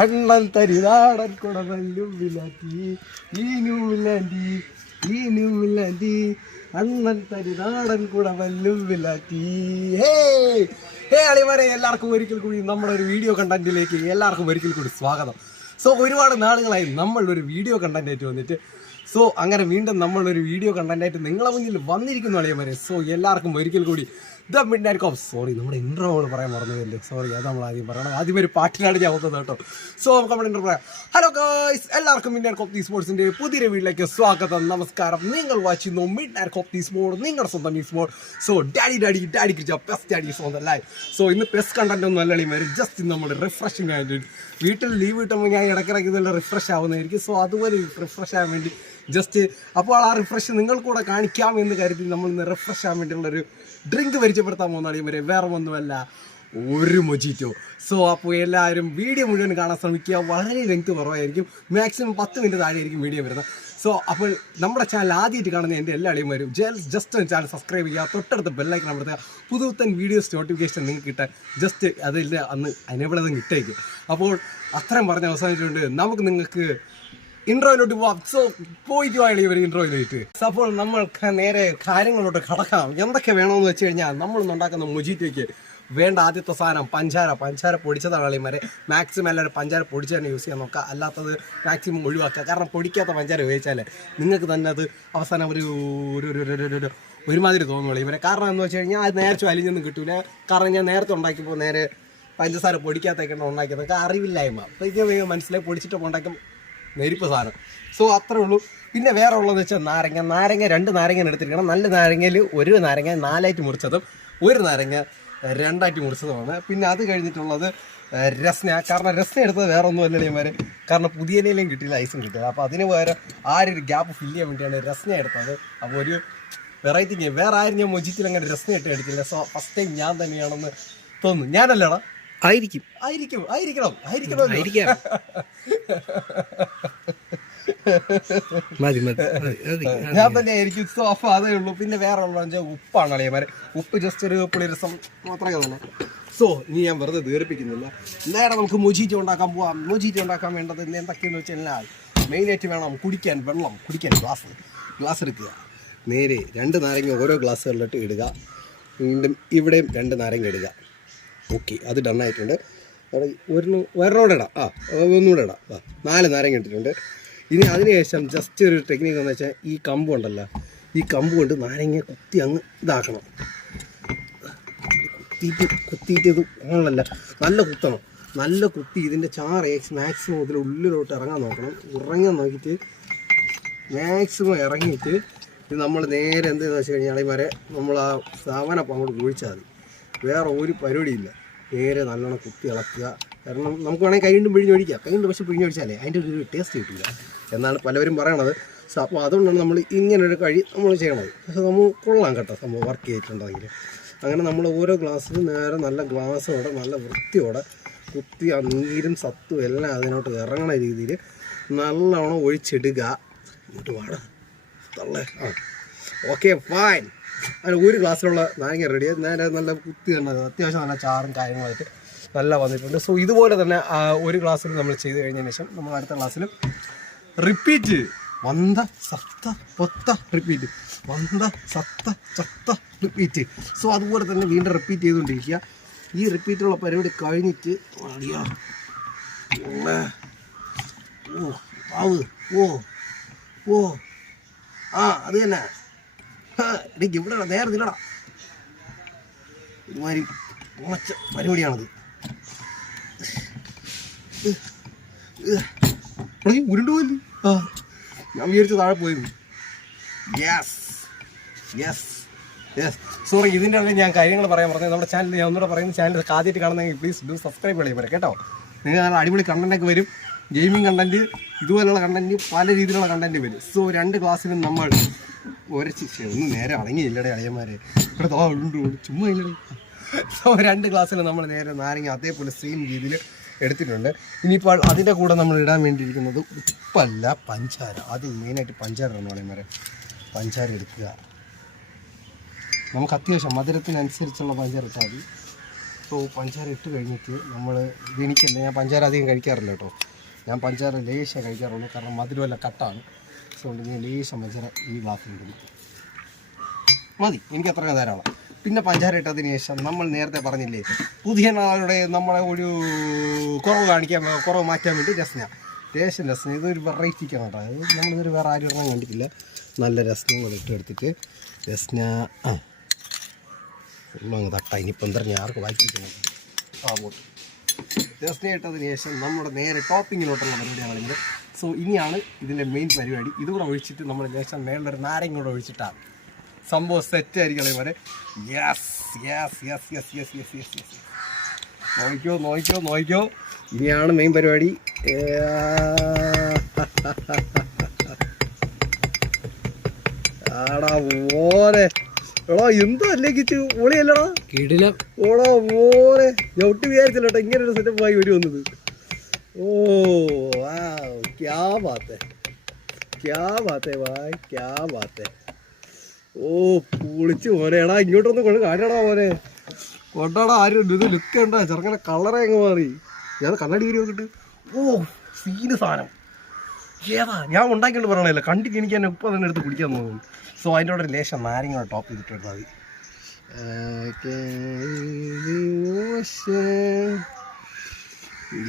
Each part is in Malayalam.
അണ്ണൻ തരിതാടൻ കുടവല്ലുമില്ലാണ്ടി അണ്ണൻ ഹേ ഹേ എല്ലാവർക്കും ഒരിക്കൽ കൂടി നമ്മുടെ ഒരു വീഡിയോ കണ്ടന്റിലേക്ക് എല്ലാവർക്കും ഒരിക്കൽ കൂടി സ്വാഗതം. സോ ഒരുപാട് നാളുകളായി നമ്മൾ ഒരു വീഡിയോ കണ്ടന്റ് ആയിട്ട് വന്നിട്ട് സോ അങ്ങനെ വീണ്ടും നമ്മളൊരു വീഡിയോ കണ്ടന്റായിട്ട് നിങ്ങളെ മുന്നിൽ വന്നിരിക്കുന്നു അളിയന്മാരെ. സോ എല്ലാവർക്കും ഒരിക്കൽ കൂടി the midnight cop sorry നമ്മുടെ ഇൻട്രോ നമ്മൾ പറയാൻ മറന്നതല്ലേ സോറി അത് നമ്മൾ ആദ്യം പറയണം ആദ്യം ഒരു പാട്ടിലാണ് ഞാൻ വന്നത് കേട്ടോ. സോ നമുക്ക് നമ്മുടെ ഇൻട്രോ പറയാം. ഹലോ ഗോയ്സ് എല്ലാവർക്കും മിഡ് നൈറ്റ് കോപ്പ് ദി സ്പോർട്സിന്റെ പുതിയ വീട്ടിലേക്ക് സ്വാഗതം. നമസ്കാരം. നിങ്ങൾ വാച്ച് ചെയ്യുന്നു മിഡ് നൈറ്റ് കോപ്പ് ദി സ്മോഡ് നിങ്ങളുടെ സ്വന്തം ഈ സ്മോഡ് so daddy daddy daddy Kiccha best daddy so the life so ഇന്ന് ബെസ്റ്റ് കണ്ടന്റ് ഒന്നും അല്ലെങ്കിൽ വരും ജസ്റ്റ് നമ്മുടെ റിഫ്രഷിംഗ് ആയിട്ട് വീട്ടിൽ ലീവ് കിട്ടുമ്പോൾ ഞാൻ ഇടയ്ക്കിടയ്ക്ക് ഇതെല്ലാം റിഫ്രഷ് ആവുന്നതായിരിക്കും. സോ അതുപോലെ റിഫ്രഷ് ആവാൻ വേണ്ടി ജസ്റ്റ് അപ്പോൾ ആ റിഫ്രഷ് നിങ്ങൾ കൂടെ കാണിക്കാം എന്ന് കരുതി നമ്മൾ ഇന്ന് റിഫ്രഷ് ആവാൻ വേണ്ടിയുള്ളൊരു ഡ്രിങ്ക് പരിചയപ്പെടുത്താൻ പോകുന്നതാണ് ഇവരെ വേറെ ഒന്നുമല്ല ഒരു മൊജിറ്റോ. സോ അപ്പോൾ എല്ലാവരും വീഡിയോ മുഴുവൻ കാണാൻ ശ്രമിക്കുക. വളരെ ലെങ്ത് കുറവായിരിക്കും. മാക്സിമം പത്ത് മിനിറ്റ് താഴെയായിരിക്കും വീഡിയോ വരുന്നത്. സോ അപ്പോൾ നമ്മുടെ ചാനൽ ആദ്യമായിട്ട് കാണുന്ന എന്റെ എല്ലാ അളിയന്മാരും ജസ്റ്റ് ചാനൽ സബ്സ്ക്രൈബ് ചെയ്യുക. തൊട്ടടുത്ത് ബെല്ലൈക്കൺ അമർത്തുക. പുതുത്തൻ വീഡിയോസ് നോട്ടിഫിക്കേഷൻ നിങ്ങൾക്ക് കിട്ടാൻ ജസ്റ്റ് അതിൽ അന്ന് അനേബിൾ അത് ഇട്ടേക്കും. അപ്പോൾ അത്രയും പറഞ്ഞ് അവസാനിച്ചുകൊണ്ട് നമുക്ക് നിങ്ങൾക്ക് ഇൻട്രോയിലോട്ട് പോവാം. സോ പോയിട്ട് വാഴി ഇവർ ഇൻട്രോയിലേക്ക് അപ്പോൾ നമ്മൾക്ക് നേരെ കാര്യങ്ങളോട്ട് കടക്കാം. എന്തൊക്കെ വേണമെന്ന് വെച്ച് കഴിഞ്ഞാൽ നമ്മളൊന്നുണ്ടാക്കുന്ന മൊജിറ്റോയ്ക്ക് വേണ്ട ആദ്യത്തെ സാധനം പഞ്ചാര. പഞ്ചാര പൊടിച്ചതാണ് അളിമാരെ മാക്സിമം എല്ലാവരും പഞ്ചാര പൊടിച്ച് തന്നെ യൂസ് ചെയ്യാൻ നോക്കുക. അല്ലാത്തത് മാക്സിമം ഒഴിവാക്കുക. കാരണം പൊടിക്കാത്ത പഞ്ചാര ഉപയോഗിച്ചാൽ നിങ്ങൾക്ക് തന്നെ അത് അവസാനം ഒരു ഒരു ഒരു ഒരു ഒരു ഒരു ഒരുമാതിരി തോന്നുള്ളൂ ഇവരെ കാരണം എന്ന് വെച്ച് കഴിഞ്ഞാൽ അത് നേരത്തെ അലിഞ്ഞൊന്നും കിട്ടൂല. കാരണം ഞാൻ നേരത്തെ ഉണ്ടാക്കിയപ്പോൾ നേരെ പഞ്ചസാര പൊടിക്കാത്തൊക്കെയാണ് ഉണ്ടാക്കിയത്. അതൊക്കെ അറിവില്ലായ്മ. അപ്പോൾ ഇത് മനസ്സിലായി പൊടിച്ചിട്ട് ഉണ്ടാക്കും നെരിപ്പ് സാധനം. സോ അത്രേ ഉള്ളൂ. പിന്നെ വേറെ ഉള്ളതെന്ന് വെച്ചാൽ നാരങ്ങ. നാരങ്ങ രണ്ട് നാരങ്ങ എടുത്തിരിക്കണം നല്ല നാരങ്ങയിൽ ഒരു നാരങ്ങ നാലായിട്ട് മുറിച്ചതും ഒരു നാരങ്ങ രണ്ടായിട്ട് മുറിച്ചതുമാണ് പിന്നെ അത് കഴിഞ്ഞിട്ടുള്ളത് രസ്ന. കാരണം രസ്ന എടുത്തത് വേറെ ഒന്നും അല്ല കാരണം പുതിയ നിലയും കിട്ടിയില്ല ഐസും കിട്ടില്ല അപ്പോൾ അതിന് പകരം ആ ഒരു ഗ്യാപ്പ് ഫില്ല് ചെയ്യാൻ വേണ്ടിയാണ് രസ്ന എടുത്തത്. അപ്പോൾ ഒരു വെറൈറ്റി വേറെ ആരും ഞാൻ മൊജിത്തിൽ അങ്ങനെ രസ്ന ഇട്ട് എടുത്തില്ല. സോ ഫസ്റ്റ് ടൈം ഞാൻ തന്നെയാണെന്ന് തോന്നുന്നു. ഞാനല്ലടാ. ആയിരിക്കും. ആയിരിക്കും. ആയിരിക്കണം. ആയിരിക്കണം ആയിരിക്കാം. മതി മതി. ഞാൻ തന്നെ എനിക്ക് സോഫ അതേ ഉള്ളൂ. പിന്നെ വേറെ ഉള്ള ഉപ്പാണ് അളിയമാരെ ഉപ്പ് ജസ്റ്റ് ഒരു പുളിരസം മാത്രമേ തന്നെ സോ ഇനി ഞാൻ വെറുതെ ദീർപ്പിക്കുന്നില്ല. നേരെ നമുക്ക് മൊജീറ്റോ ഉണ്ടാക്കാൻ പോവാം. മൊജീറ്റോ ഉണ്ടാക്കാൻ വേണ്ടത് ഇന്ന് എന്തൊക്കെയെന്ന് വെച്ചാൽ മെയിനായിട്ട് വേണം കുടിക്കാൻ വെള്ളം കുടിക്കാൻ ഗ്ലാസ് ഗ്ലാസ് എടുക്കുക. നേരെ രണ്ട് നാരങ്ങ ഓരോ ഗ്ലാസ്സുകളിലിട്ട് ഇടുക. വീണ്ടും ഇവിടെയും രണ്ട് നാരങ്ങ ഇടുക. ഓക്കെ അത് ഡണ്ണായിട്ടുണ്ട് ആയിട്ടുണ്ട്. അവിടെ ഒരു ഒരെണ്ണോടെ ഇടാം. ആ ഒന്നുകൂടെ ഇടാം. ആ നാല് നാരങ്ങ ഇട്ടിട്ടുണ്ട് ഇനി അതിനുശേഷം ജസ്റ്റ് ഒരു ടെക്നിക്ക് എന്ന് വെച്ചാൽ ഈ കമ്പ് ഉണ്ടല്ലോ ഈ കമ്പ് കൊണ്ട് നാരങ്ങ കുത്തി അങ്ങ് ഇതാക്കണം. കുത്തിയിട്ട് കുത്തിയിട്ട് അങ്ങനല്ല നല്ല കുത്തണം. നല്ല കുത്തി ഇതിന്റെ ചാറ് മാക്സിമം ഇതിൽ ഉള്ളിലോട്ട് ഇറങ്ങാൻ നോക്കണം. ഇറങ്ങാൻ നോക്കിയിട്ട് മാക്സിമം ഇറങ്ങിയിട്ട് ഇത് നമ്മൾ നേരെ എന്തെന്ന് വെച്ച് കഴിഞ്ഞാൽ വരെ നമ്മൾ ആ സാവനപ്പം അങ്ങോട്ട് കുഴിച്ചാൽ മതി. വേറെ ഒരു പരിപാടിയില്ല. നേരെ നല്ലോണം കുത്തി ഇളക്കുക. കാരണം നമുക്ക് വേണമെങ്കിൽ കൈകൊണ്ട് പിഴിഞ്ഞൊഴിക്കാം. കൈകൊണ്ട് പക്ഷെ പിഴിഞ്ഞൊഴിച്ചാലേ അതിന്റെ ഒരു ടേസ്റ്റ് കിട്ടില്ല എന്നാണ് പലവരും പറയണത്. സോ അപ്പോൾ അതുകൊണ്ടാണ് നമ്മൾ ഇങ്ങനൊരു കഴി നമ്മൾ ചെയ്യണത്. പക്ഷെ നമ്മൾ കൊള്ളാം കേട്ടോ സംഭവം വർക്ക് ചെയ്തിട്ടുണ്ടെങ്കിൽ അങ്ങനെ നമ്മൾ ഓരോ ഗ്ലാസ്സിലും നേരെ നല്ല ഗ്ലാസ്സോടെ നല്ല വൃത്തിയോടെ കുത്തി ആ നീരും സത്തും എല്ലാം അതിനോട്ട് ഇറങ്ങണ രീതിയിൽ നല്ലോണം ഒഴിച്ചിടുക. ഇങ്ങോട്ട് വാടാ. തള്ളേ. ആ. ഓക്കെ ഫൈൻ അതിന് ഒരു ഗ്ലാസ്സിലുള്ള നാരങ്ങ റെഡി നേരെ നല്ല കുത്തി തന്നെ അത്യാവശ്യം നല്ല ചാറും കാര്യങ്ങളായിട്ട് നല്ല വന്നിട്ടുണ്ട്. സോ ഇതുപോലെ തന്നെ ഒരു ഗ്ലാസ്സിൽ നമ്മൾ ചെയ്ത് കഴിഞ്ഞതിന് ശേഷം നമ്മൾ അടുത്ത ക്ലാസ്സിലും റിപ്പീറ്റ് വന്ത സത്ത പൊത്ത റിപ്പീറ്റ് വന്ത സത്ത ചത്ത റിപ്പീറ്റ് സോ അതുപോലെ തന്നെ വീണ്ടും റിപ്പീറ്റ് ചെയ്തുകൊണ്ടിരിക്കുക. ഈ റിപ്പീറ്റുള്ള പരിപാടി കഴിഞ്ഞിട്ട് അറിയാ ഓ ഓ ഓ. ആ അത് തന്നെ. എനിക്ക് ഇവിടെ നേരെ നില്ലടാ ഇതുമാതിരി മച്ച പരിപാടിയാണത്. ഉരുണ്ടുപോയില്ലേ ഞാൻ വിചാരിച്ച താഴെ പോയി യെസ് യെസ് സോറി ഇതിന്റെ ഇടയിൽ ഞാൻ കാര്യങ്ങൾ പറയാൻ പറഞ്ഞത് നമ്മുടെ ചാനൽ ഞാൻ ഒന്നുകൂടെ പറയുന്ന. ചാനൽ ആദ്യമായിട്ട് കാണുന്നെങ്കിൽ പ്ലീസ് ഡു സബ്സ്ക്രൈബ് ചെയ്യാൻ ഇവരെ കേട്ടോ? നിങ്ങൾ നല്ല അടിപൊളി കണ്ടന്റൊക്കെ വരും. ഗെയിമിംഗ് കണ്ടന്റ് ഇതുപോലെയുള്ള കണ്ടന്റ് പല രീതിയിലുള്ള കണ്ടന്റ് വരും. സോ രണ്ട് ക്ലാസ്സിലും നമ്മൾ ഒരു ഒന്ന് നേരെ അടങ്ങിയില്ലടേ അളിയന്മാരെ. ഇവിടെ തോ. ചുമ്മാ ഇല്ലടേ. സോ രണ്ട് ക്ലാസ്സിൽ നമ്മൾ നേരെ നാരങ്ങ അതേപോലെ സെയിം രീതിയിൽ എടുത്തിട്ടുണ്ട്. ഇനിയിപ്പോൾ അതിന്റെ കൂടെ നമ്മൾ ഇടാൻ വേണ്ടിയിരിക്കുന്നത് ഉപ്പല്ല പഞ്ചാര. അത് മെയിനായിട്ട് പഞ്ചാര എന്ന് പറയുന്നത്. പഞ്ചാര എടുക്കുക. നമുക്ക് അത്യാവശ്യം മധുരത്തിനനുസരിച്ചുള്ള പഞ്ചാര ഇട്ടാൽ മതി. സോ പഞ്ചാര ഇട്ട് കഴിഞ്ഞിട്ട് നമ്മൾ ഇത് എനിക്കല്ല ഞാൻ പഞ്ചാര അധികം കഴിക്കാറില്ല കേട്ടോ. ഞാൻ പഞ്ചാര ലേശം കഴിക്കാറുള്ളൂ. കാരണം മധുരമല്ല കട്ടാണ്. അതുകൊണ്ട് ഞാൻ ലേശം പഞ്ചാര ഈ ഗ്ലാസ്സിൽ കൊടുക്കും മതി. എനിക്ക് അത്രയും ധാരാളം. പിന്നെ പഞ്ചാര ഇട്ടതിന് ശേഷം നമ്മൾ നേരത്തെ പറഞ്ഞില്ലേ പുതിയ നാളുടെ നമ്മളെ ഒരു കുറവ് കാണിക്കാൻ കുറവ് മാറ്റാൻ വേണ്ടി രസന. ലേശം രസന ഇതൊരു വെറൈറ്റിക്കാണ് കേട്ടോ. അത് നമ്മളിതൊരു വേറെ ആരും ഒന്നും കണ്ടിട്ടില്ല. നല്ല രസനും കൂടെ ഇട്ട് എടുത്തിട്ട് രസ്ന ആ. അങ്ങ് തട്ട. ഇനിയിപ്പം എന്താ ഞാൻ ആർക്ക് വായിപ്പിക്കണം. ആ പോട്ട് ഇട്ടതിന് ശേഷം നമ്മുടെ നേരെ ടോപ്പിങ്ങിലോട്ടുള്ള പരിപാടിയാണെങ്കിൽ സോ ഇനിയാണ് ഇതിന്റെ മെയിൻ പരിപാടി. ഇതുകൂടെ ഒഴിച്ചിട്ട് നമ്മൾ ലേശം മേളിലൊരു നാരങ്ങ കൂടെ ഒഴിച്ചിട്ടാണ്. സംഭവം സെറ്റ് ആയിരിക്കും ഇവരെ yes yes yes yes yes yes yes yes നോക്കിയോ നോക്കിക്കോ നോക്കിക്കോ. ഇനിയാണ് മെയിൻ പരിപാടി. ആടാ ഓരെ എടാ എന്തോ അല്ലേക്കിച്ച് ഒളിയല്ലടാ കിടില. ഓടാ ഓരെ ഞാൻ ഒട്ടും വിചാരിച്ചില്ല കേട്ടോ ഇങ്ങനെ ഒരു സെറ്റപ്പ് ആയി വരും വന്നത്. ഓ ക്യാ ബാത്തേ. ക്യാ ബാത്തേ ഭായ് ക്യാ ബാത്ത്. ഓ പൊളിച്ച് പോലെ എടാ ഇങ്ങോട്ടൊന്ന് കൊണ്ട് കാട്ടടാ പോലെ കൊണ്ടാടാ ആരും ഇത് ലുക്ക് ഉണ്ടാ ചെറുക്കനെ കളറേ അങ്ങ് മാറി. ഞാൻ കണ്ണടി കയറി നോക്കിട്ട് ഓ സീന് സാധനം. ഏതാ? ഞാൻ ഉണ്ടാക്കിയിട്ട് പറയണല്ലോ കണ്ടിട്ട് എനിക്ക് തന്നെ ഇപ്പം തന്നെ എടുത്ത് കുടിക്കാൻ തോന്നുന്നു. സോ അതിന്റെ കൂടെ ലേശം നാരങ്ങ ടോപ്പ് ചെയ്തിട്ട് മതി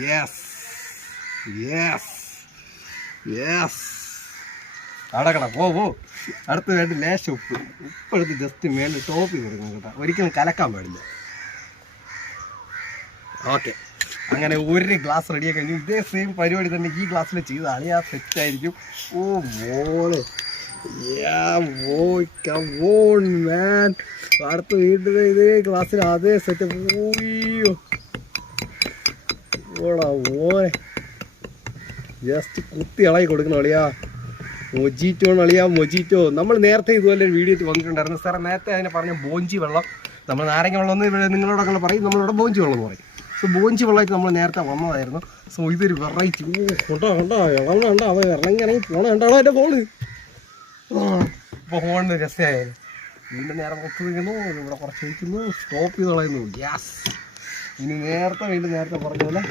യെസ് യെസ് യെസ് അടക്കട പോ പോ. അടുത്ത് വേണ്ടി ലേശം ഉപ്പ്. ഉപ്പ് ജസ്റ്റ് മേളിൽ ടോപ്പ് ചെയ്ത് കൊടുക്കണം കേട്ടോ. ഒരിക്കലും കലക്കാൻ പാടില്ല. ഓക്കെ അങ്ങനെ ഒരു ഗ്ലാസ് റെഡിയാക്കി കഴിഞ്ഞു. ഇതേ സെയിം പരിപാടി തന്നെ ഈ ഗ്ലാസ്സിൽ ചെയ്ത് അളിയാ സെറ്റ് ആയിരിക്കും. ഓ മോളെ. അടുത്ത വീട്ടിൽ ഇതേ ക്ലാസ്സിൽ അതേ സെറ്റ് ഓടാ ഓ ജസ്റ്റ് കുത്തി ഇളകി കൊടുക്കണം അളിയാ. മൊജീറ്റോ അളിയാ മൊജീറ്റോ. നമ്മൾ നേരത്തെ ഇതുപോലെ ഒരു വീഡിയോ വന്നിട്ടുണ്ടായിരുന്നു. സാറേ നേരത്തെ അതിനെ പറഞ്ഞ ബോഞ്ചി വെള്ളം. നമ്മൾ നാരങ്ങ വെള്ളം എന്ന് നിങ്ങളോടൊക്കെ പറയും. നമ്മളിവിടെ ബോഞ്ചി വെള്ളം എന്ന് പറയും. സോ ബോഞ്ചി വെള്ളമായിട്ട് നമ്മൾ നേരത്തെ വന്നതായിരുന്നു. സോ ഇതൊരു വെറൈറ്റി ഓ കൊണ്ടോ കണ്ടോ ഇളം കണ്ടോ അവ ഇറങ്ങി ഇറങ്ങി പോണ കണ്ടാണോ എന്റെ ഫോണ് ഇപ്പോൾ ഫോണിന് രസമായാലും വീണ്ടും നേരെ പുറത്ത് നിൽക്കുന്നു. ഇവിടെ കുറച്ച് വയ്ക്കുന്നു സ്റ്റോപ്പ് ചെയ്ത് കളയുന്നു. ഗ്യാസ് ഇനി നേരത്തെ വീണ്ടും നേരത്തെ പറഞ്ഞ പോലെ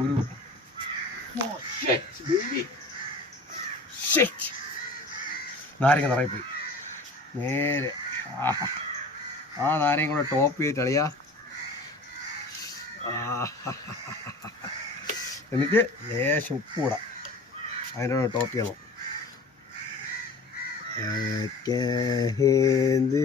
ഒരു നാരങ്ങ നിറയിപ്പോയി പോയി. നേരെ. ആ നാരങ്ങ കൂടെ ടോപ്പ് ചെയ്ത് അളിയാ എന്നിട്ട് ലേശം ഉപ്പൂടാ കൂടാം. അതിന്റെ ടോപ്പ് ചെയ്യണം. കേന്ദ്ര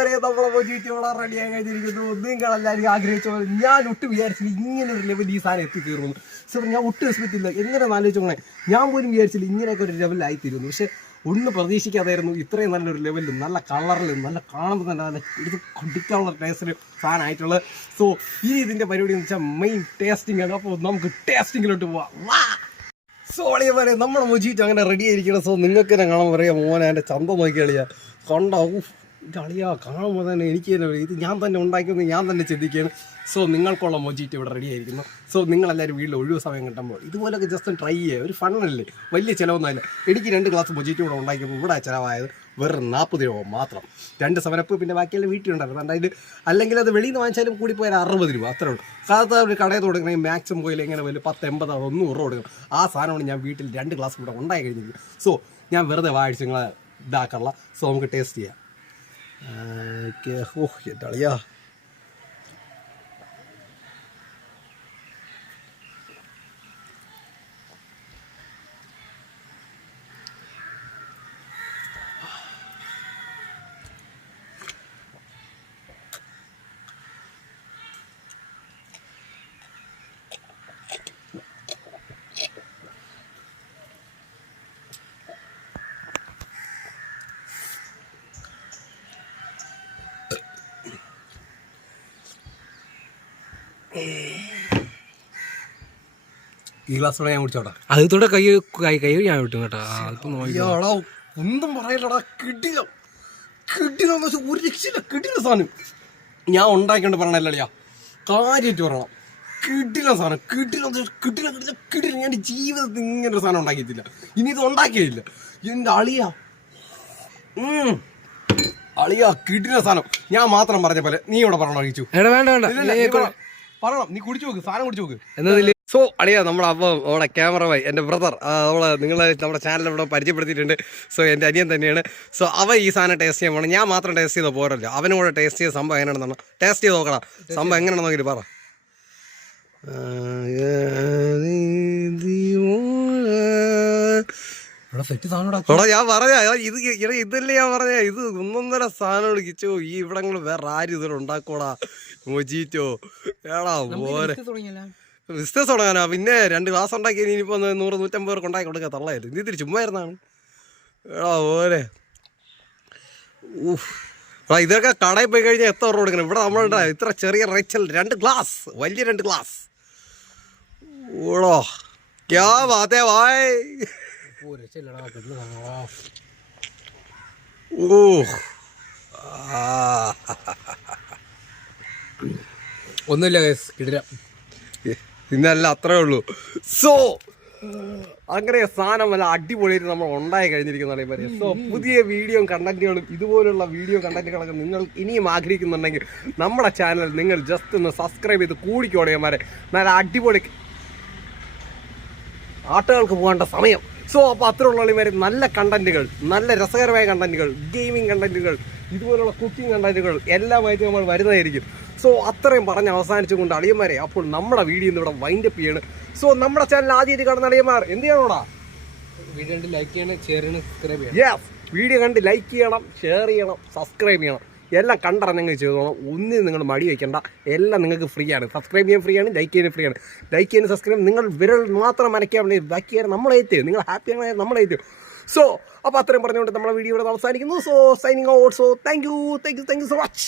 സോളിയവരെ നമ്മളെ മൊജിറ്റോടെ റെഡിയായി കഴിഞ്ഞിരിക്കുന്നു. നിങ്ങളെല്ലാവരും ആഗ്രഹിച്ച പോലെ ഞാൻ ഒട്ടും വിചാരിച്ചില്ല ഇങ്ങനെ ഒരു ലെവൽ ഈ സാധനം എത്തിത്തീർന്നു. സോ ഞാൻ ഒട്ടും എക്സ്പെക്റ്റില്ല എങ്ങനെ ആലോചിച്ചോളെ ഞാൻ പോലും വിചാരിച്ചില്ല ഇങ്ങനെയൊക്കെ ഒരു ലെവലായി തീരുന്നു പക്ഷെ ഒന്നും പ്രതീക്ഷിക്കാതായിരുന്നു. ഇത്രയും നല്ലൊരു ലെവലിലും നല്ല കളറിലും നല്ല കാണുമ്പോൾ തന്നെ നല്ല ഇത് കുടിക്കാനുള്ള ടേസ്റ്റിൽ സാധനമായിട്ടുള്ളത്. സോ ഈ ഇതിന്റെ പരിപാടി എന്ന് വെച്ചാൽ മെയിൻ ടേസ്റ്റിംഗ് ആണ്. അപ്പോൾ നമുക്ക് ടേസ്റ്റിങ്ങിലോട്ട് പോവാം. വാ! സോളിയ പോലെ നമ്മുടെ മുജീറ്റ് അങ്ങനെ റെഡി ആയിരിക്കണം സോ നിങ്ങൾക്ക് തന്നെ കാണാൻ പറയാം മോനെ എന്റെ ചന്ത നോക്കി കളിയാ കണ്ട? കളിയാ കാണുമ്പോൾ തന്നെ എനിക്ക് തന്നെ ഇത് ഞാൻ തന്നെ ഉണ്ടാക്കുന്നത് ഞാൻ തന്നെ ചിന്തിക്കുകയാണ്. സോ നിങ്ങൾക്കുള്ള മൊജീറ്റ് ഇവിടെ റെഡി ആയിരിക്കുന്നു. സോ നിങ്ങളെല്ലാവരും വീട്ടിൽ ഒഴിവ് സമയം കിട്ടുമ്പോൾ ഇതുപോലൊക്കെ ജസ്റ്റ് ട്രൈ ചെയ്യുക ഒരു ഫണ്ണല്ലേ വലിയ ചിലവൊന്നുമില്ല എനിക്ക് രണ്ട് ഗ്ലാസ് മൊജിറ്റ് ഇവിടെ ഉണ്ടാക്കിയപ്പോൾ ഇവിടെ ചിലവായത് വെറും നാൽപ്പത് രൂപ മാത്രം. രണ്ട് സമരപ്പ് പിന്നെ ബാക്കിയെല്ലാം വീട്ടിലുണ്ടായിരുന്നു അതായത് അല്ലെങ്കിൽ അത് വെളിയിൽ നിന്ന് വാങ്ങിച്ചാലും കൂടി പോയാൽ അറുപത് രൂപ അത്രേ ഉള്ളൂ. സാധാരണ ഒരു കടയിൽ തുടങ്ങണമെങ്കിൽ മാക്സിമം പോയാൽ എങ്ങനെ വലിയ പത്ത് എൺപത് ഒന്നൂറ് രൂപ കൊടുക്കും ആ സാധനമാണ് ഞാൻ വീട്ടിൽ രണ്ട് ഗ്ലാസ് ഇവിടെ ഉണ്ടായി കഴിഞ്ഞിരിക്കുന്നത്. സോ ഞാൻ വെറുതെ വായിച്ച് നിങ്ങളെ ഇതാക്കാനുള്ള. സോ നമുക്ക് ടേസ്റ്റ് ചെയ്യാം. que Jorge Dalia ഈ ഗ്ലാസ്സോടെ ഞാൻ കുടിച്ചോട്ടെ? അത് കൈ കൈ കൈ ഞാൻ വിട്ടു കേട്ടോ. അതിപ്പോ അയ്യോടാ ഒന്നും പറയില്ലടാ എന്ന് വെച്ചാൽ ഒരു രക്ഷയില്ല കിടില സാധനം. ഞാൻ ഉണ്ടാക്കിക്കൊണ്ട് പറയണല്ലിയാ കാര്യമായിട്ട് പറയണം. കിട്ടില്ല സാധനം വെച്ചാൽ കിട്ടില്ല കിട്ടില്ല കിട്ടില്ല ഞാൻ ജീവിതത്തിൽ ഇങ്ങനെ ഒരു സാധനം ഉണ്ടാക്കിയിട്ടില്ല. ഇനി ഇത് ഉണ്ടാക്കിയില്ല എന്റെ അളിയാ. അളിയ കിടിന സാധനം. ഞാൻ മാത്രം പറഞ്ഞ പോലെ നീ ഇവിടെ പറഞ്ഞോ അറിയിച്ചു വേണ്ട വേണ്ട. പറയണം. നീ കുടിച്ചു നോക്ക് സാധനം കുടിച്ചു നോക്ക്. എന്നതിൽ സോ അളിയാ നമ്മുടെ അപ്പം നമ്മുടെ ക്യാമറ ബൈ എന്റെ ബ്രദർ നമ്മളെ നിങ്ങൾ നമ്മുടെ ചാനൽ ഇവിടെ പരിചയപ്പെടുത്തിയിട്ടുണ്ട്. സോ എന്റെ അനിയൻ തന്നെയാണ്. സോ അവ ഈ സാധനം ടേസ്റ്റ് ചെയ്യാൻ പോകണം ഞാൻ മാത്രം ടേസ്റ്റ് ചെയ്ത പോരല്ലോ. അവനും കൂടെ ടേസ്റ്റ് ചെയ്ത സംഭവം എങ്ങനെയാണെന്നാണ് ടേസ്റ്റ് ചെയ്ത് നോക്കണം സംഭവം എങ്ങനെയാണെന്ന് നോക്കിയിട്ട് പറ. എടാ ഞാൻ പറഞ്ഞ ഇത് എടാ ഇതല്ലേ ഞാൻ പറഞ്ഞ ഇത് ഒന്നൊന്നര സാധനം കിച്ചോ ഈ ഇവിടങ്ങൾ വേറെ ആരും ഇതിൽ ഉണ്ടാക്കോടാ മൊജീറ്റോ. എടാ പോരെ. ബിസിനസ് തുടങ്ങാനാ. പിന്നെ രണ്ട് ക്ലാസ് ഉണ്ടാക്കി ഇനിയിപ്പോ ഒന്ന് നൂറ് നൂറ്റമ്പത് പേർക്ക് ഉണ്ടാക്കി കൊടുക്കുക തള്ളായിരുന്നു ഇനി ഇത്തിരി ചുമ്മാ ഇരുന്നാണ്. എടാ പോരെ. എടാ ഇതൊക്കെ കടയിൽ പോയി കഴിഞ്ഞാൽ എത്ര ഓർഡർ കൊടുക്കണം? ഇവിടെ നമ്മളുണ്ടാ ഇത്ര ചെറിയ റൈച്ചൽ രണ്ട് ഗ്ലാസ് വലിയ രണ്ട് ഗ്ലാസ് ഓടോ. ക്യാ ബാത്തേ വായ്. ഓ ആ. ഒന്നുമില്ല ഗൈസ് കിടിലം. ഇന്നല്ല അത്രേ ഉള്ളൂ. സോ അങ്ങനെ സാധനം വല്ല അടിപൊളിയായിട്ട് നമ്മൾ ഉണ്ടായി കഴിഞ്ഞിരിക്കുന്നതാണ് ഇവരെ സോ പുതിയ വീഡിയോ കണ്ടന്റുകളും ഇതുപോലുള്ള വീഡിയോ കണ്ടന്റുകളൊക്കെ നിങ്ങൾ ഇനിയും ആഗ്രഹിക്കുന്നുണ്ടെങ്കിൽ നമ്മുടെ ചാനൽ നിങ്ങൾ ജസ്റ്റ് ഒന്ന് സബ്സ്ക്രൈബ് ചെയ്ത് കൂടിക്കോടിയന്മാരെ നല്ല അടിപൊളി ആട്ടുകൾക്ക് പോകേണ്ട സമയം. സോ അപ്പോൾ അത്രയുള്ള ആളുമാരെ നല്ല കണ്ടന്റുകൾ നല്ല രസകരമായ കണ്ടന്റുകൾ ഗെയിമിംഗ് കണ്ടന്റുകൾ ഇതുപോലുള്ള കുക്കിംഗ് കണ്ടന്റുകൾ എല്ലാമായിട്ട് നമ്മൾ വരുന്നതായിരിക്കും. സോ അത്രയും പറഞ്ഞ് അവസാനിച്ചുകൊണ്ട് അളിയന്മാരെ അപ്പോൾ നമ്മുടെ വീഡിയോ ഇന്ന് ഇവിടെ വൈൻഡപ്പ് ചെയ്യാണ്. സോ നമ്മുടെ ചാനൽ ആദ്യമായിട്ട് കാണുന്ന അളിയന്മാർ എന്ത് ചെയ്യണോടാ? വീഡിയോ കണ്ട് ലൈക്ക് ചെയ്യണം ഷെയർ ചെയ്യണം സബ്സ്ക്രൈബ് ചെയ്യണം. യെസ് വീഡിയോ കണ്ട് ലൈക്ക് ചെയ്യണം ഷെയർ ചെയ്യണം സബ്സ്ക്രൈബ് ചെയ്യണം. എല്ലാം ചെയ്തോണം ഒന്നിനും നിങ്ങൾ മടി വയ്ക്കണ്ട. എല്ലാം നിങ്ങൾക്ക് ഫ്രീ ആണ്. സബ്സ്ക്രൈബ് ചെയ്യാൻ ഫ്രീ ആണ് ലൈക്ക് ചെയ്യാൻ ഫ്രീ ആണ്. ലൈക്ക് ചെയ്യാൻ സബ്സ്ക്രൈബ് നിങ്ങൾ വിരൽ മാത്രം മനയ്ക്കാൻ വേണ്ടി ബാക്കി ചെയ്യാൻ നമ്മളേറ്റ് നിങ്ങൾ ഹാപ്പി നമ്മൾ നമ്മളേറ്റ് സോ അപ്പോൾ അത്രയും പറഞ്ഞുകൊണ്ട് നമ്മുടെ വീഡിയോ ഇവിടെ അവസാനിക്കുന്നു. So signing out so thank you thank you thank you so much